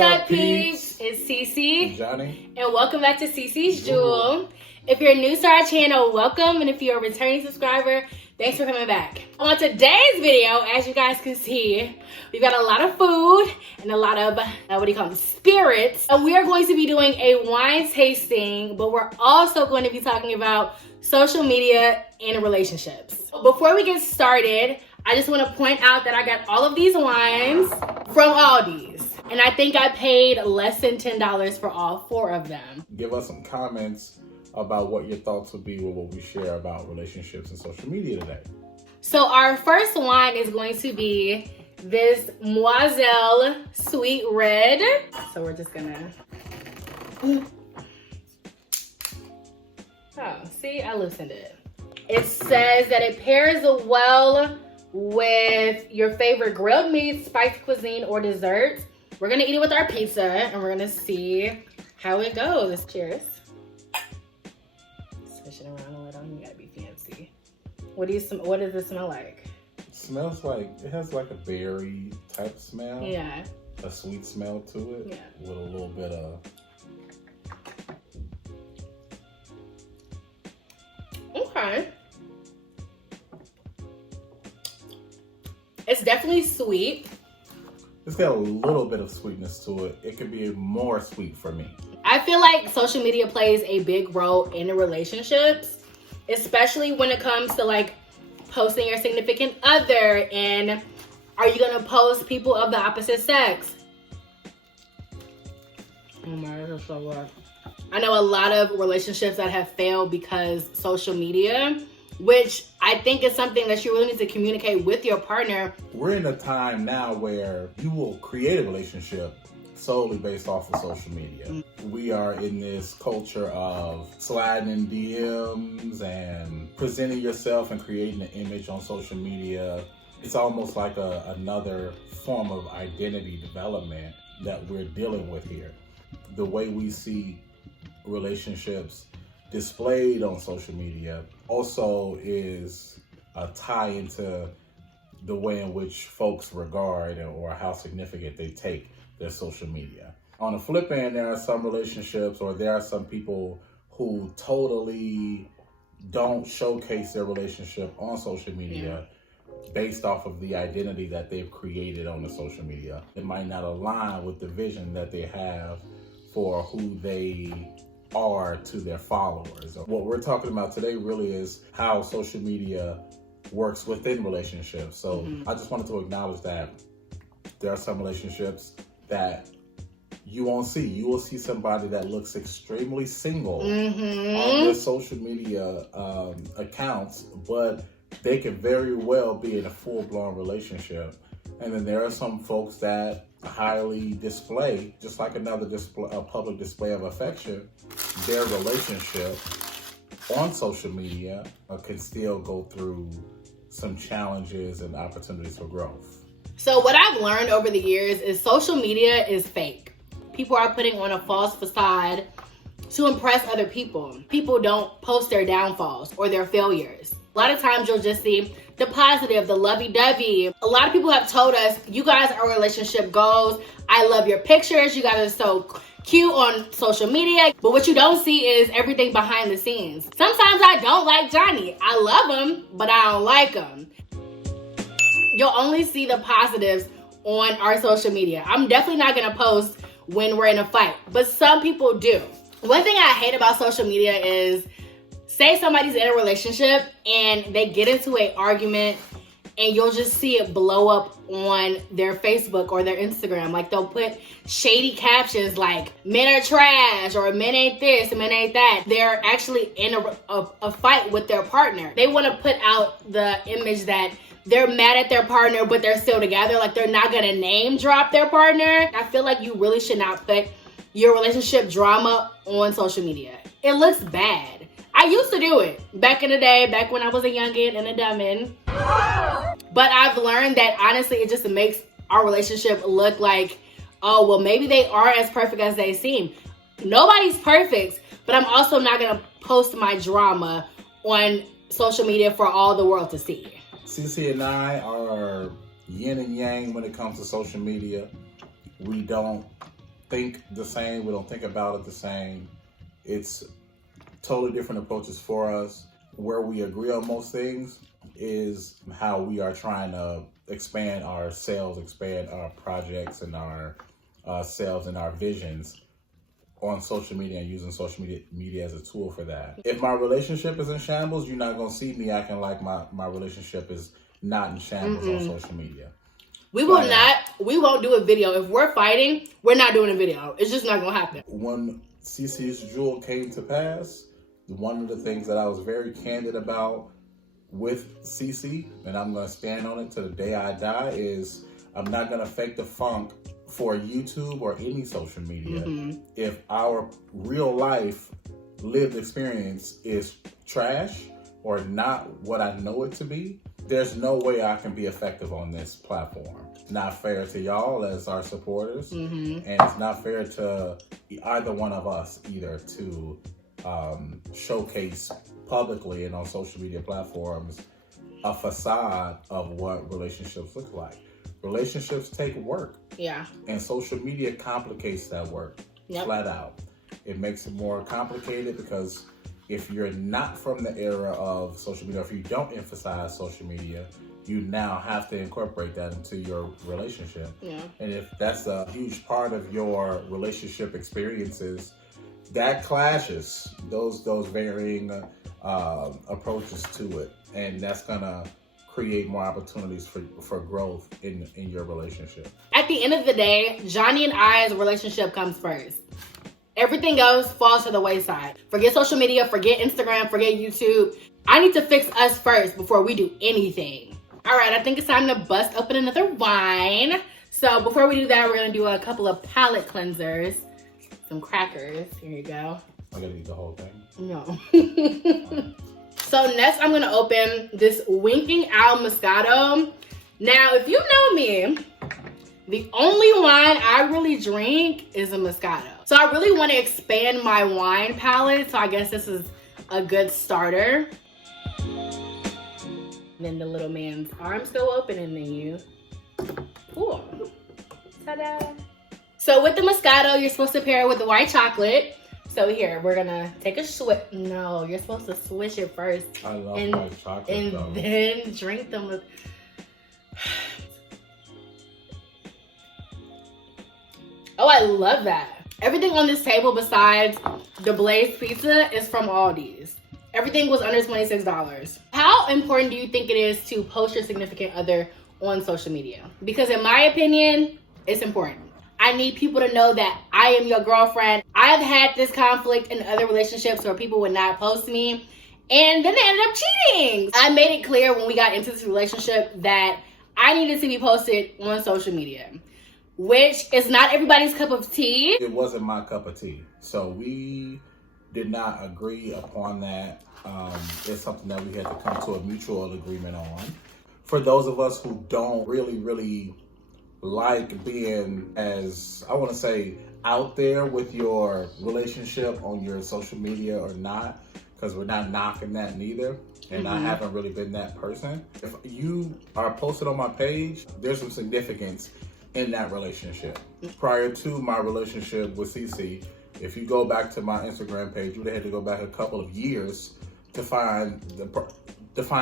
up, peeps? It's Cece. Johnny. And welcome back to Cece's Jewel. If you're new to our channel, welcome. And if you're a returning subscriber, thanks for coming back. On today's video, as you guys can see, we've got a lot of food and a lot of, spirits. And we are going to be doing a wine tasting, but we're also going to be talking about social media and relationships. Before we get started, I just want to point out that I got all of these wines from Aldi's. And I think I paid less than $10 for all 4 of them. Give us some comments about what your thoughts would be with what we share about relationships and social media today. So our first wine is going to be this Moiselle Sweet Red. So we're just gonna... Oh, see, I loosened it. It says that it pairs well with your favorite grilled meats, spicy cuisine, or desserts. We're gonna eat it with our pizza and we're gonna see how it goes. Cheers. Swish it around a little, you gotta be fancy. What does it smell like? It smells like, it has like a berry type smell. Yeah. A sweet smell to it. Yeah. With a little bit of... Okay. It's definitely sweet. It's got a little bit of sweetness to it. It could be more sweet for me. I feel like social media plays a big role in the relationships, especially when it comes to like posting your significant other, and are you gonna post people of the opposite sex? Oh my, this is so good. I know a lot of relationships that have failed because social media, which I think is something that you really need to communicate with your partner. We're in a time now where you will create a relationship solely based off of social media. Mm-hmm. We are in this culture of sliding in DMs and presenting yourself and creating an image on social media. It's almost like another form of identity development that we're dealing with here. The way we see relationships displayed on social media also is a tie into the way in which folks regard or how significant they take their social media. On the flip end, there are some relationships, or there are some people who totally don't showcase their relationship on social media based off of the identity that they've created on the social media. It might not align with the vision that they have for who they are to their followers. What we're talking about today really is how social media works within relationships. So I just wanted to acknowledge that there are some relationships that you won't see. You will see somebody that looks extremely single on their social media accounts, but they can very well be in a full-blown relationship. And then there are some folks that highly display, just like another a public display of affection, their relationship on social media can still go through some challenges and opportunities for growth. So what I've learned over the years is social media is fake. People are putting on a false facade to impress other people. People don't post their downfalls or their failures. A lot of times you'll just see the positive, the lovey-dovey. A lot of people have told us, you guys are relationship goals. I love your pictures. You guys are so cute on social media. But what you don't see is everything behind the scenes. Sometimes I don't like Johnny. I love him, but I don't like him. You'll only see the positives on our social media. I'm definitely not gonna post when we're in a fight, but some people do. One thing I hate about social media is, say somebody's in a relationship and they get into an argument and you'll just see it blow up on their Facebook or their Instagram. Like they'll put shady captions like, men are trash, or men ain't this, men ain't that. They're actually in a fight with their partner. They wanna put out the image that they're mad at their partner, but they're still together. Like they're not gonna name drop their partner. I feel like you really should not put your relationship drama on social media. It looks bad. I used to do it back in the day, back when I was a youngin' and a dummin'. But I've learned that honestly, it just makes our relationship look like, oh, well, maybe they are as perfect as they seem. Nobody's perfect, but I'm also not gonna post my drama on social media for all the world to see. Cece and I are yin and yang when it comes to social media. We don't think the same. We don't think about it the same. It's totally different approaches for us. Where we agree on most things is how we are trying to expand our sales, expand our projects and our sales and our visions on social media and using social media as a tool for that. If my relationship is in shambles, you're not going to see me acting like my relationship is not in shambles on social media. We won't do a video. If we're fighting, we're not doing a video. It's just not going to happen. When CC's Jewel came to pass, one of the things that I was very candid about with CC, and I'm going to stand on it to the day I die, is I'm not going to fake the funk for YouTube or any social media. If our real life lived experience is trash or not what I know it to be, there's no way I can be effective on this platform. It's not fair to y'all as our supporters, and it's not fair to either one of us either to showcase publicly and on social media platforms a facade of what relationships look like. Relationships take work. Yeah. And social media complicates that work. Flat out. It makes it more complicated because if you're not from the era of social media, if you don't emphasize social media, you now have to incorporate that into your relationship. Yeah. And if that's a huge part of your relationship experiences, that clashes those varying approaches to it. And that's going to create more opportunities for growth in your relationship. At the end of the day, Johnny and I's relationship comes first. Everything else falls to the wayside. Forget social media, forget Instagram, forget YouTube. I need to fix us first before we do anything. All right, I think it's time to bust open another wine. So before we do that, we're gonna do a couple of palate cleansers. Some crackers, here you go. I gotta eat the whole thing? No. So next I'm gonna open this Winking Owl Moscato. Now, if you know me, the only wine I really drink is a Moscato. So I really want to expand my wine palette. So I guess this is a good starter. Then the little man's arm's go open and then you. Cool. Ta-da. So with the Moscato, you're supposed to pair it with the white chocolate. So here, we're gonna take a swig. No, you're supposed to swish it first. I love white chocolate and though. Then drink them. Oh, I love that. Everything on this table besides the Blaze Pizza is from Aldi's. Everything was under $26. How important do you think it is to post your significant other on social media? Because in my opinion, it's important. I need people to know that I am your girlfriend. I've had this conflict in other relationships where people would not post me, and then they ended up cheating. I made it clear when we got into this relationship that I needed to be posted on social media, which is not everybody's cup of tea. It wasn't my cup of tea. So we did not agree upon that. It's something that we had to come to a mutual agreement on. For those of us who don't really like being, as I want to say, out there with your relationship on your social media or not, because we're not knocking that neither. And I haven't really been that person. If you are posted on my page, there's some significance in that relationship. Prior to my relationship with CC, if you go back to my Instagram page, you would have had to go back a couple of years to find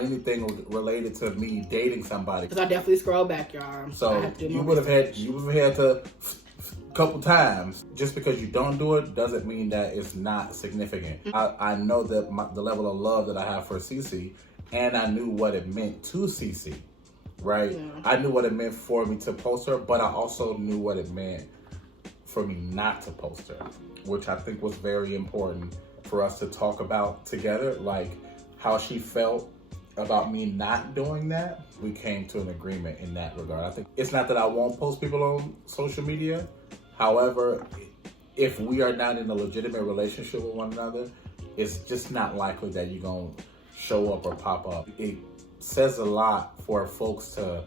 anything related to me dating somebody. Because I definitely scroll back, y'all. So you would have had to a couple times. Just because you don't do it doesn't mean that it's not significant. I know that the level of love that I have for CC, and I knew what it meant to CC. Right? Yeah. I knew what it meant for me to post her, but I also knew what it meant for me not to post her, which I think was very important for us to talk about together, like how she felt about me not doing that. We came to an agreement in that regard. I think it's not that I won't post people on social media. However, if we are not in a legitimate relationship with one another, it's just not likely that you're going to show up or pop up. It says a lot for folks to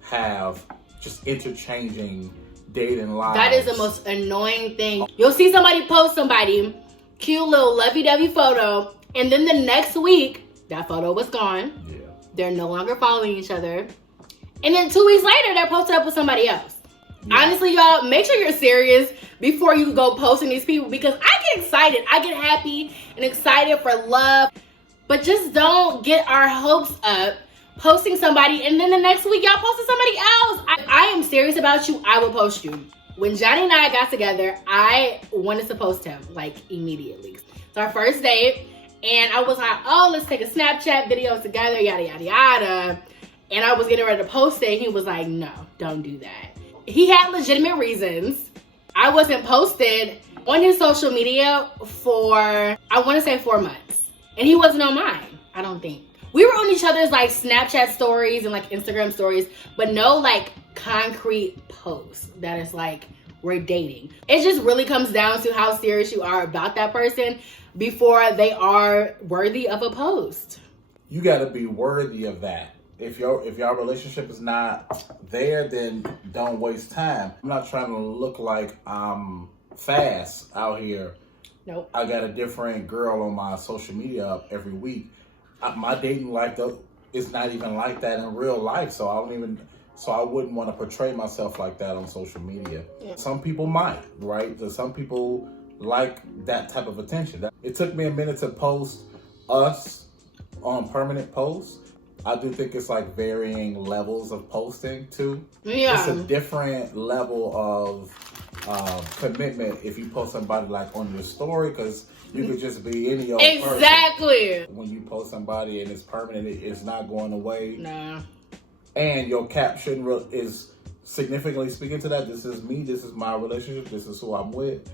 have just interchanging dating lives. That is the most annoying thing. You'll see somebody post somebody, cute little lovey-dovey photo, and then the next week, that photo was gone. Yeah. They're no longer following each other. And then 2 weeks later, they're posted up with somebody else. Honestly, y'all, make sure you're serious before you go posting these people, because I get excited. I get happy and excited for love. But just don't get our hopes up posting somebody and then the next week y'all posting somebody else. I am serious about you. I will post you. When Johnny and I got together, I wanted to post him like immediately. It's our first date and I was like, oh, let's take a Snapchat video together, yada, yada, yada. And I was getting ready to post it. He was like, no, don't do that. He had legitimate reasons. I wasn't posted on his social media for, I want to say 4 months. And he wasn't on mine, I don't think. We were on each other's like Snapchat stories and like Instagram stories, but no like concrete posts that is like, we're dating. It just really comes down to how serious you are about that person before they are worthy of a post. You gotta be worthy of that. If your relationship is not there, then don't waste time. I'm not trying to look like I'm fast out here. Nope. I got a different girl on my social media every week. My dating life is not even like that in real life, so I wouldn't want to portray myself like that on social media. Yeah. Some people might, right? Some people like that type of attention. It took me a minute to post us on permanent posts. I do think it's like varying levels of posting too. Yeah. It's a different level of commitment if you post somebody like on your story, because you could just be any old exactly person. When you post somebody and it's permanent, it's not going away. Nah. And your caption is significantly speaking to that. This is me. This is my relationship. This is who I'm with.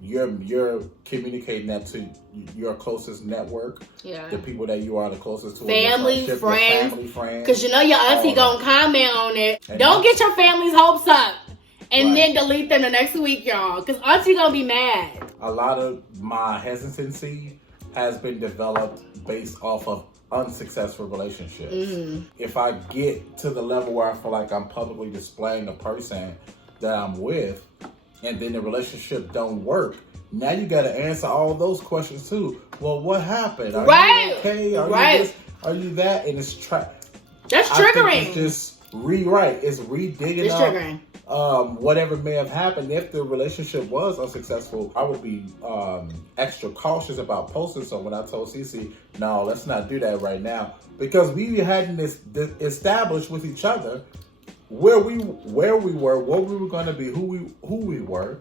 You're communicating that to your closest network. Yeah. The people that you are the closest to. Family, friends. Because your auntie gonna comment on it. And don't get your family's hopes up. And then delete them the next week, y'all. Because auntie gonna be mad. A lot of my hesitancy has been developed based off of unsuccessful relationships. Mm-hmm. If I get to the level where I feel like I'm publicly displaying a person that I'm with, and then the relationship don't work, now you got to answer all those questions too. Well, what happened? Are you okay? Are you this? Are you that? And it's that's triggering. It's just rewrite. It's redigging up. Triggering. Whatever may have happened. If the relationship was unsuccessful, I would be extra cautious about posting. So when I told Cece, no, let's not do that right now, because we hadn't established with each other where we were, what we were going to be, who we were.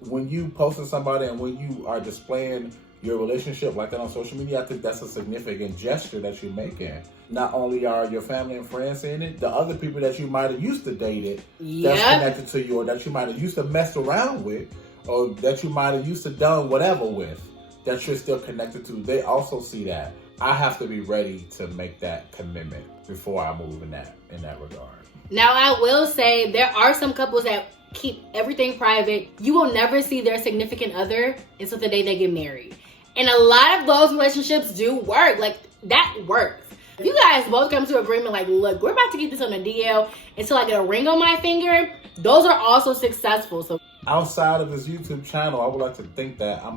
When you posting somebody and when you are displaying your relationship like that on social media, I think that's a significant gesture that you're making. Not only are your family and friends seeing it, the other people that you might have used to date it, that's connected to you, or that you might have used to mess around with, or that you might have used to done whatever with, that you're still connected to, they also see that. I have to be ready to make that commitment before I move in that regard. Now, I will say there are some couples that keep everything private. You will never see their significant other until the day they get married. And a lot of those relationships do work. Like, that works. If you guys both come to agreement, like, look, we're about to keep this on the DL until I get a ring on my finger, those are also successful. So outside of this YouTube channel, I would like to think that I'm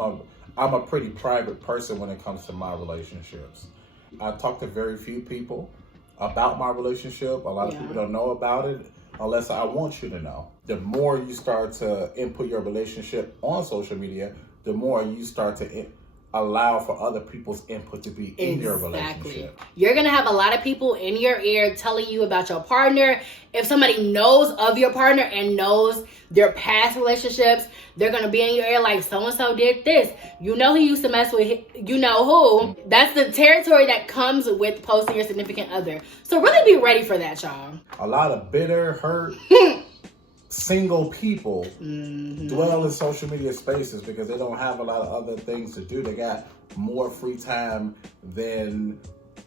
a pretty private person when it comes to my relationships. I talk to very few people about my relationship. A lot of people don't know about it unless I want you to know. The more you start to input your relationship on social media, the more you start to allow for other people's input to be in your relationship. You're going to have a lot of people in your ear telling you about your partner. If somebody knows of your partner and knows their past relationships, they're going to be in your ear like, so-and-so did this. You know he used to mess with you know who. That's the territory that comes with posting your significant other. So really be ready for that, y'all. A lot of bitter, hurt, single people dwell in social media spaces because they don't have a lot of other things to do. They got more free time than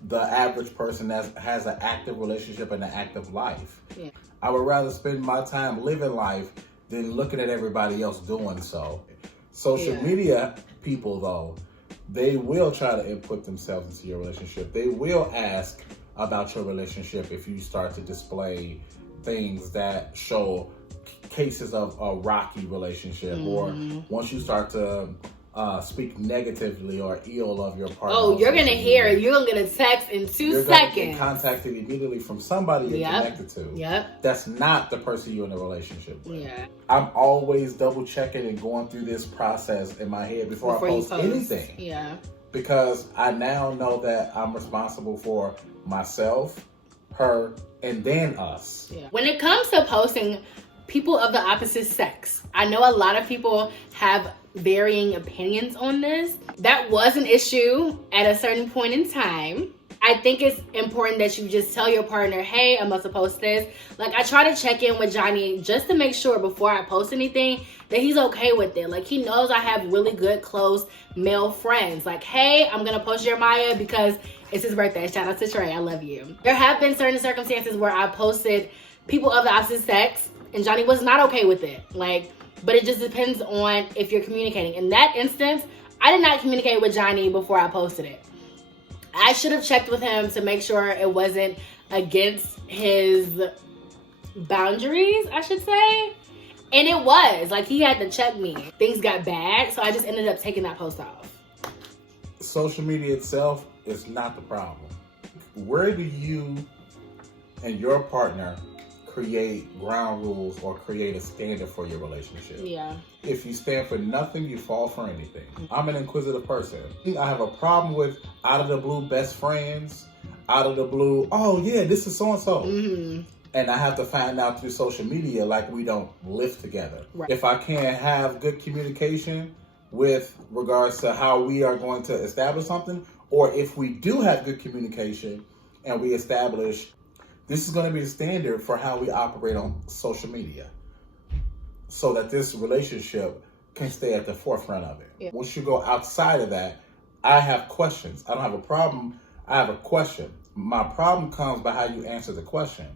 the average person that has an active relationship and an active life. Yeah. I would rather spend my time living life than looking at everybody else doing so. Social media people, though, they will try to input themselves into your relationship. They will ask about your relationship if you start to display things that show cases of a rocky relationship, or once you start to speak negatively or ill of your partner. Oh, you're going to hear it. You're going to get a text in 2 seconds. You're going to get contacted immediately from somebody you're connected to. Yep. That's not the person you're in a relationship with. Yeah. I'm always double checking and going through this process in my head before I post anything. Yeah. Because I now know that I'm responsible for myself, her, and then us. Yeah. When it comes to posting people of the opposite sex, I know a lot of people have varying opinions on this. That was an issue at a certain point in time. I think it's important that you just tell your partner, hey, I'm about to post this. Like, I try to check in with Johnny just to make sure before I post anything that he's okay with it. Like, he knows I have really good, close male friends. Like, hey, I'm going to post Jeremiah because it's his birthday. Shout out to Trey. I love you. There have been certain circumstances where I posted people of the opposite sex and Johnny was not okay with it. Like, but it just depends on if you're communicating. In that instance, I did not communicate with Johnny before I posted it. I should have checked with him to make sure it wasn't against his boundaries, I should say. And it was. Like, he had to check me. Things got bad, so I just ended up taking that post off. Social media itself is not the problem. Where do you and your partner create ground rules or create a standard for your relationship? Yeah. If you stand for nothing, you fall for anything. I'm an inquisitive person. I have a problem with out of the blue best friends, out of the blue, oh yeah, this is so-and-so. Mm-hmm. And I have to find out through social media like we don't live together. Right. If I can't have good communication with regards to how we are going to establish something, or if we do have good communication and we establish this is going to be the standard for how we operate on social media so that this relationship can stay at the forefront of it. Yeah. Once you go outside of that, I have questions. I don't have a problem. I have a question. My problem comes by how you answer the question.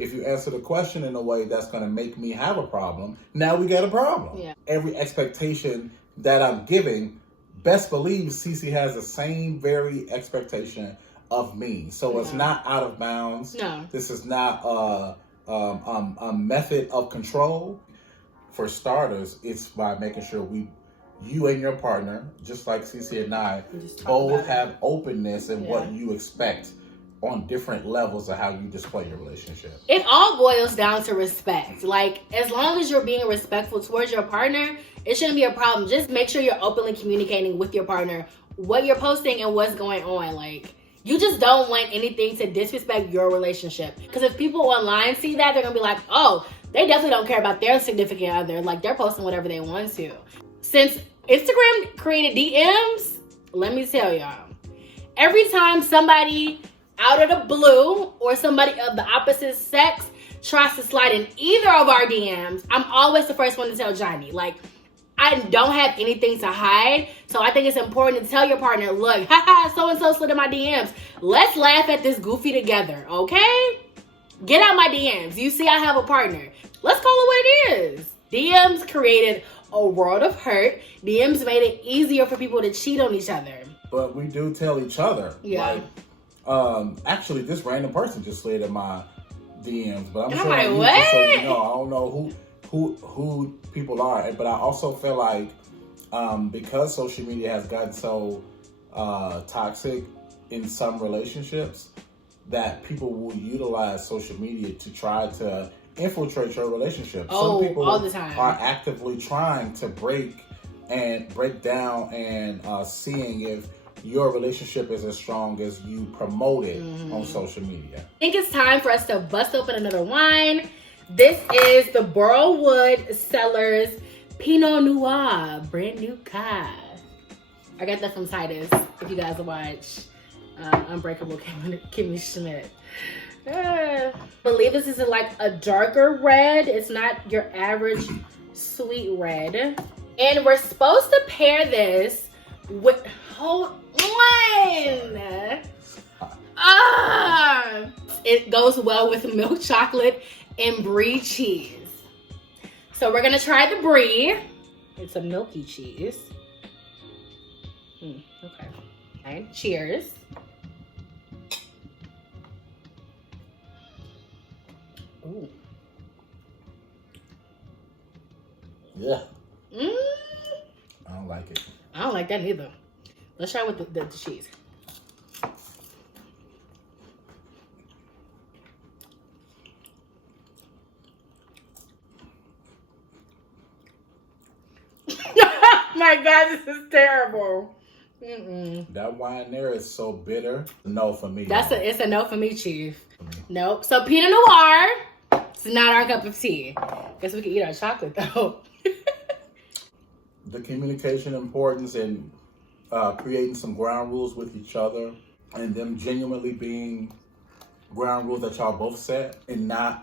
If you answer the question in a way that's going to make me have a problem, now we got a problem. Yeah. Every expectation that I'm giving, best believe Cece has the same very expectation of me. So it's not out of bounds. No. This is not a method of control. For starters, it's by making sure you and your partner, just like Cece and I, both have openness in what you expect on different levels of how you display your relationship. It all boils down to respect. Like, as long as you're being respectful towards your partner, it shouldn't be a problem. Just make sure you're openly communicating with your partner what you're posting and what's going on. Like, you just don't want anything to disrespect your relationship. Because if people online see that, they're going to be like, oh, they definitely don't care about their significant other. Like, they're posting whatever they want to. Since Instagram created DMs, let me tell y'all, every time somebody out of the blue or somebody of the opposite sex tries to slide in either of our DMs, I'm always the first one to tell Johnny. Like, I don't have anything to hide. So I think it's important to tell your partner, look, haha, so-and-so slid in my DMs. Let's laugh at this goofy together, okay? Get out my DMs. You see I have a partner. Let's call it what it is. DMs created a world of hurt. DMs made it easier for people to cheat on each other. But we do tell each other. Yeah. Like, actually, this random person just slid in my DMs. But I'm sure like, what? So you know, I don't know who people are. But I also feel like because social media has gotten so toxic in some relationships, that people will utilize social media to try to infiltrate your relationship. Oh, some people all the time are actively trying to break down and seeing if your relationship is as strong as you promote it on social media. I think it's time for us to bust open another wine. This is the Burlwood Cellars Pinot Noir, brand new car. I got that from Titus, if you guys watch Unbreakable Kimmy Schmidt. I believe this is like a darker red. It's not your average sweet red. And we're supposed to pair this with, hold on. It goes well with milk chocolate and brie cheese. So we're gonna try the brie. It's a milky cheese. Okay. All right, cheers. Ooh. Yeah. I don't like it. I don't like that neither. Let's try with the cheese. My God, this is terrible. That wine there is so bitter. No for me. It's a no for me, Chief. Nope. So Pinot Noir, it's not our cup of tea. Guess we can eat our chocolate though. The communication importance and creating some ground rules with each other, and them genuinely being ground rules that y'all both set, and not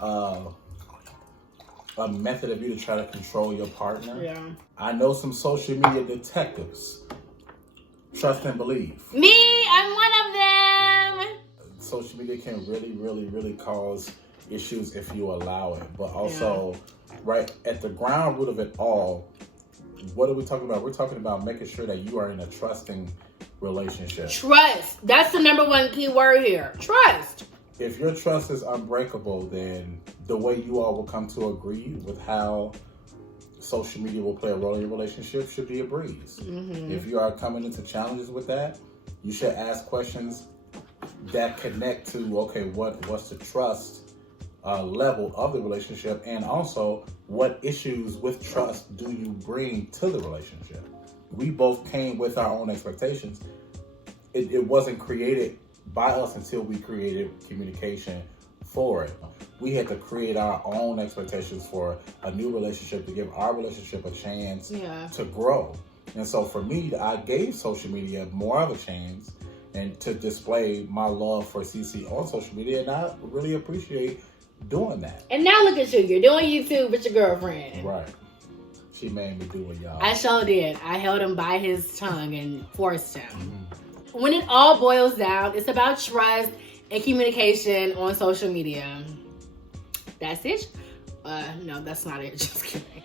a method of you to try to control your partner. Yeah. I know some social media detectives. Trust and believe. Me, I'm one of them. Social media can really, really, really cause issues if you allow it. But also, right at the ground root of it all, what are we talking about? We're talking about making sure that you are in a trusting relationship. Trust. That's the number one key word here. Trust. If your trust is unbreakable, then the way you all will come to agree with how social media will play a role in your relationship should be a breeze. Mm-hmm. If you are coming into challenges with that, you should ask questions that connect to, okay, what's the trust level of the relationship, and also what issues with trust do you bring to the relationship. We both came with our own expectations. It wasn't created by us until we created communication for it. We had to create our own expectations for a new relationship to give our relationship a chance to grow. And so for me, I gave social media more of a chance and to display my love for CC on social media, and I really appreciate doing that. And now look at you. You're doing YouTube with your girlfriend. Right. She made me do it, y'all. I sure did. I held him by his tongue and forced him. Mm-hmm. When it all boils down, it's about trust and communication on social media. That's it? No, that's not it. Just kidding.